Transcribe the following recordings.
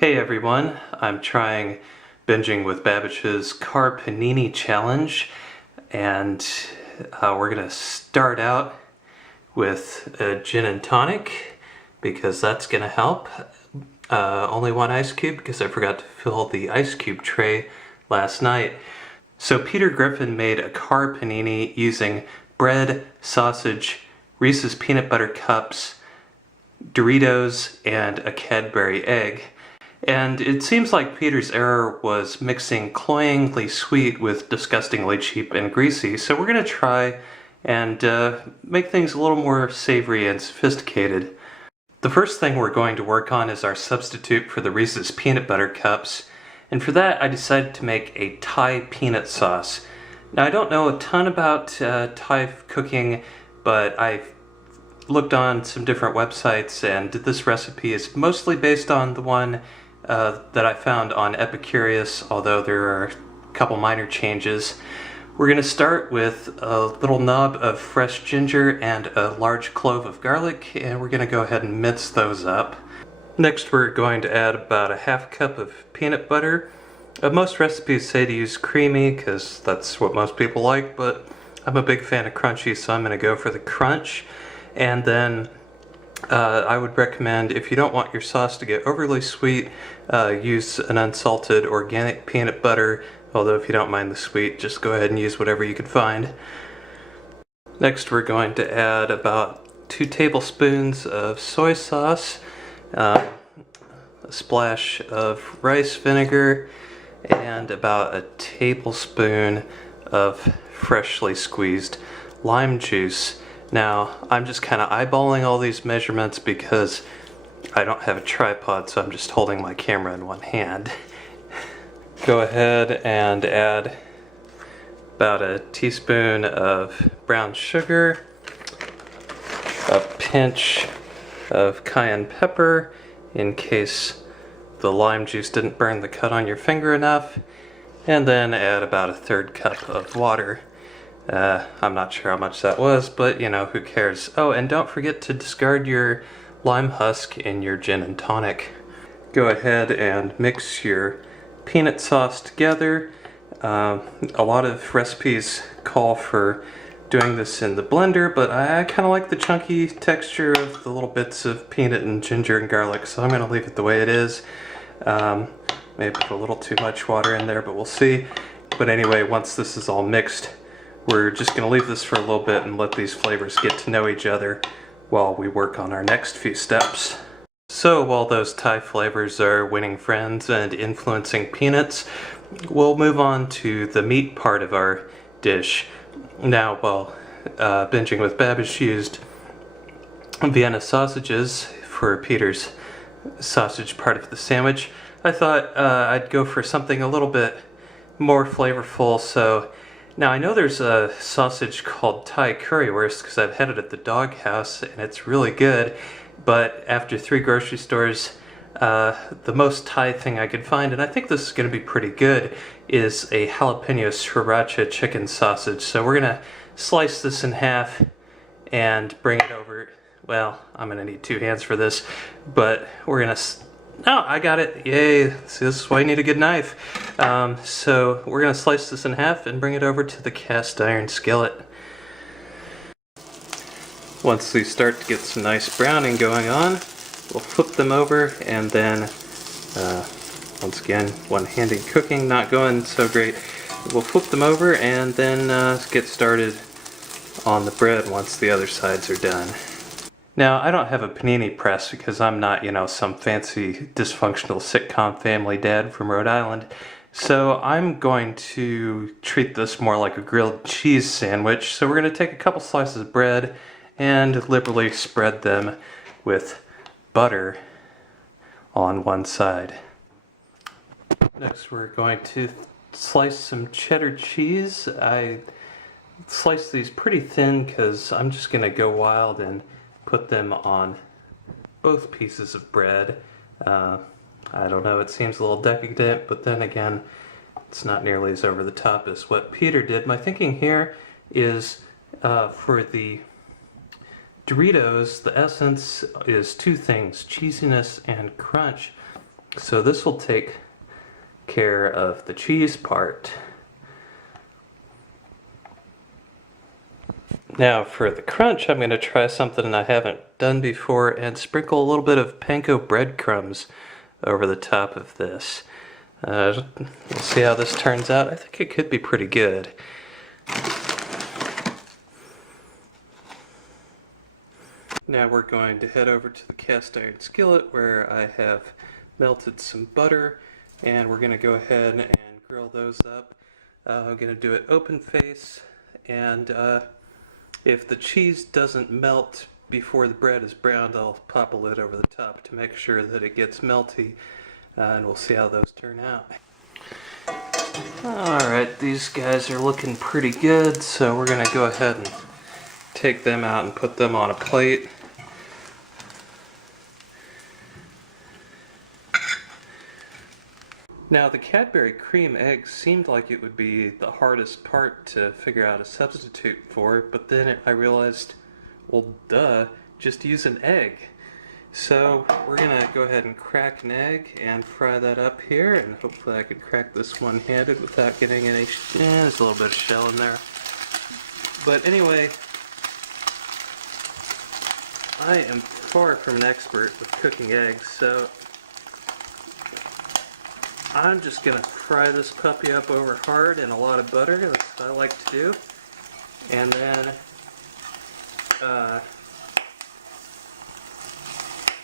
Hey everyone, I'm trying Binging with Babish's Car Panini Challenge, and we're going to start out with a gin and tonic because that's going to help. Only one ice cube because I forgot to fill the ice cube tray last night. So Peter Griffin made a car panini using bread, sausage, Reese's peanut butter cups, Doritos, and a Cadbury egg. And it seems like Peter's error was mixing cloyingly sweet with disgustingly cheap and greasy, so we're going to try and make things a little more savory and sophisticated. The first thing we're going to work on is our substitute for the Reese's peanut butter cups, and for that I decided to make a Thai peanut sauce. Now I don't know a ton about Thai cooking, but I've looked on some different websites, and this recipe is mostly based on the one that I found on Epicurious, although there are a couple minor changes. We're going to start with a little knob of fresh ginger and a large clove of garlic, and we're going to go ahead and mince those up. Next we're going to add about a half cup of peanut butter. Most recipes say to use creamy because that's what most people like, but I'm a big fan of crunchy, so I'm going to go for the crunch. And then I would recommend, if you don't want your sauce to get overly sweet, use an unsalted organic peanut butter, although if you don't mind the sweet, just go ahead and use whatever you can find. Next we're going to add about 2 tablespoons of soy sauce, a splash of rice vinegar, and about a tablespoon of freshly squeezed lime juice. Now, I'm just kind of eyeballing all these measurements because I don't have a tripod, so I'm just holding my camera in one hand. Go ahead and add about a teaspoon of brown sugar, a pinch of cayenne pepper in case the lime juice didn't burn the cut on your finger enough, and then add about a 1/3 cup of water. I'm not sure how much that was, but you know, who cares. Oh, and don't forget to discard your lime husk in your gin and tonic. Go ahead and mix your peanut sauce together. A lot of recipes call for doing this in the blender, but I kind of like the chunky texture of the little bits of peanut and ginger and garlic, so I'm going to leave it the way it is. Maybe put a little too much water in there, but we'll see. But anyway, once this is all mixed, we're just going to leave this for a little bit and let these flavors get to know each other while we work on our next few steps. So while those Thai flavors are winning friends and influencing peanuts, we'll move on to the meat part of our dish. Now, while Binging with Babish used Vienna sausages for Peter's sausage part of the sandwich, I thought I'd go for something a little bit more flavorful. So now I know there's a sausage called Thai currywurst because I've had it at the doghouse and it's really good, but after 3 grocery stores, the most Thai thing I could find, and I think this is going to be pretty good, is a jalapeno sriracha chicken sausage. So we're going to slice this in half and bring it over. Well, I'm going to need 2 hands for this, but we're going to... Oh, I got it. Yay. See, this is why you need a good knife. So we're going to slice this in half and bring it over to the cast iron skillet. Once these start to get some nice browning going on, we'll flip them over, and then, once again, one-handed cooking, not going so great. We'll flip them over and then get started on the bread once the other sides are done. Now, I don't have a panini press because I'm not, you know, some fancy dysfunctional sitcom family dad from Rhode Island. So I'm going to treat this more like a grilled cheese sandwich. So we're going to take a couple slices of bread and liberally spread them with butter on one side. Next, we're going to slice some cheddar cheese. I slice these pretty thin because I'm just going to go wild and put them on both pieces of bread. I don't know, it seems a little decadent, but then again, it's not nearly as over the top as what Peter did. My thinking here is for the Doritos, the essence is 2 things, cheesiness and crunch. So this will take care of the cheese part. Now for the crunch, I'm going to try something I haven't done before and sprinkle a little bit of panko breadcrumbs over the top of this. We'll see how this turns out. I think it could be pretty good. Now we're going to head over to the cast iron skillet where I have melted some butter, and we're going to go ahead and grill those up. I'm going to do it open face, and if the cheese doesn't melt before the bread is browned, I'll pop a lid over the top to make sure that it gets melty, and we'll see how those turn out. Alright, these guys are looking pretty good, so we're going to go ahead and take them out and put them on a plate. Now the Cadbury cream eggs seemed like it would be the hardest part to figure out a substitute for, but then I realized, well duh, just use an egg. So we're going to go ahead and crack an egg and fry that up here, and hopefully I could crack this one-handed without getting any, there's a little bit of shell in there. But anyway, I am far from an expert with cooking eggs, so I'm just going to fry this puppy up over hard in a lot of butter. That's what I like to do. And then,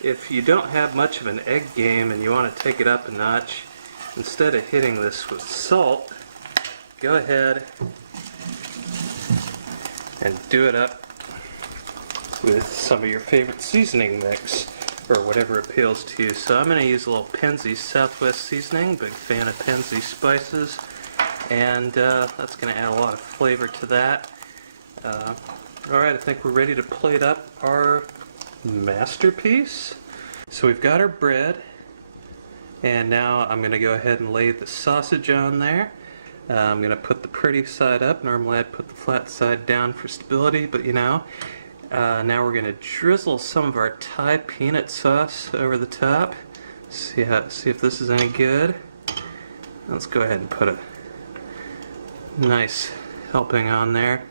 if you don't have much of an egg game and you want to take it up a notch, instead of hitting this with salt, go ahead and do it up with some of your favorite seasoning mix, or whatever appeals to you. So I'm going to use a little Penzeys Southwest seasoning, big fan of Penzeys spices, and that's going to add a lot of flavor to that. Alright, I think we're ready to plate up our masterpiece. So we've got our bread, and now I'm going to go ahead and lay the sausage on there. I'm going to put the pretty side up. Normally I'd put the flat side down for stability, but you know. Now we're going to drizzle some of our Thai peanut sauce over the top. See if this is any good. Let's go ahead and put a nice helping on there.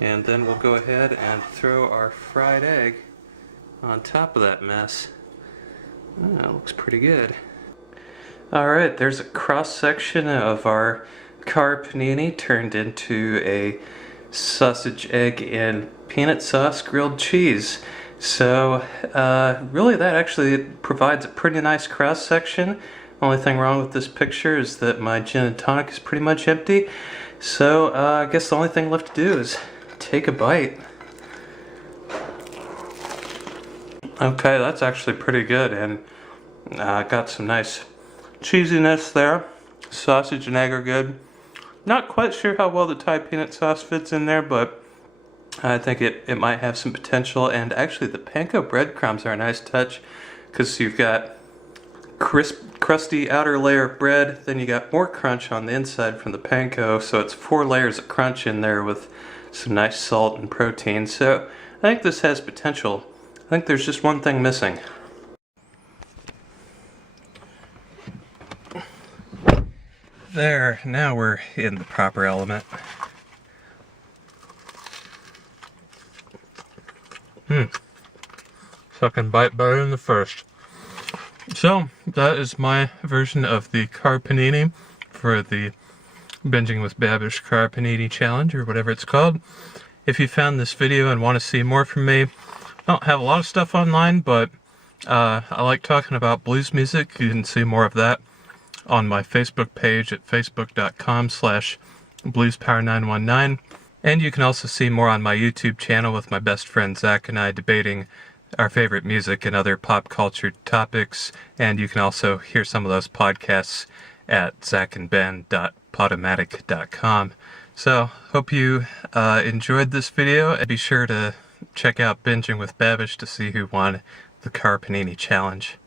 And then we'll go ahead and throw our fried egg on top of that mess. Oh, that looks pretty good. Alright, there's a cross section of our car panini turned into a sausage, egg, and peanut sauce grilled cheese. So really that actually provides a pretty nice cross section. Only thing wrong with this picture is that my gin and tonic is pretty much empty. So I guess the only thing left to do is take a bite. Okay, that's actually pretty good, and got some nice cheesiness there. Sausage and egg are good. Not quite sure how well the Thai peanut sauce fits in there, but I think it might have some potential. And actually the panko breadcrumbs are a nice touch, because you've got crisp, crusty outer layer of bread, then you got more crunch on the inside from the panko, so it's 4 layers of crunch in there with some nice salt and protein. So I think this has potential. I think there's just one thing missing. There, now we're in the proper element. Second bite better than the first. So, that is my version of the car panini for the Binging with Babish car panini challenge, or whatever it's called. If you found this video and want to see more from me, I don't have a lot of stuff online, but I like talking about blues music. You can see more of that on my Facebook page at facebook.com/bluespower919. And you can also see more on my YouTube channel with my best friend Zach and I debating our favorite music and other pop culture topics. And you can also hear some of those podcasts at zachandben.podomatic.com. So, hope you enjoyed this video, and be sure to check out Binging with Babish to see who won the Car Panini Challenge.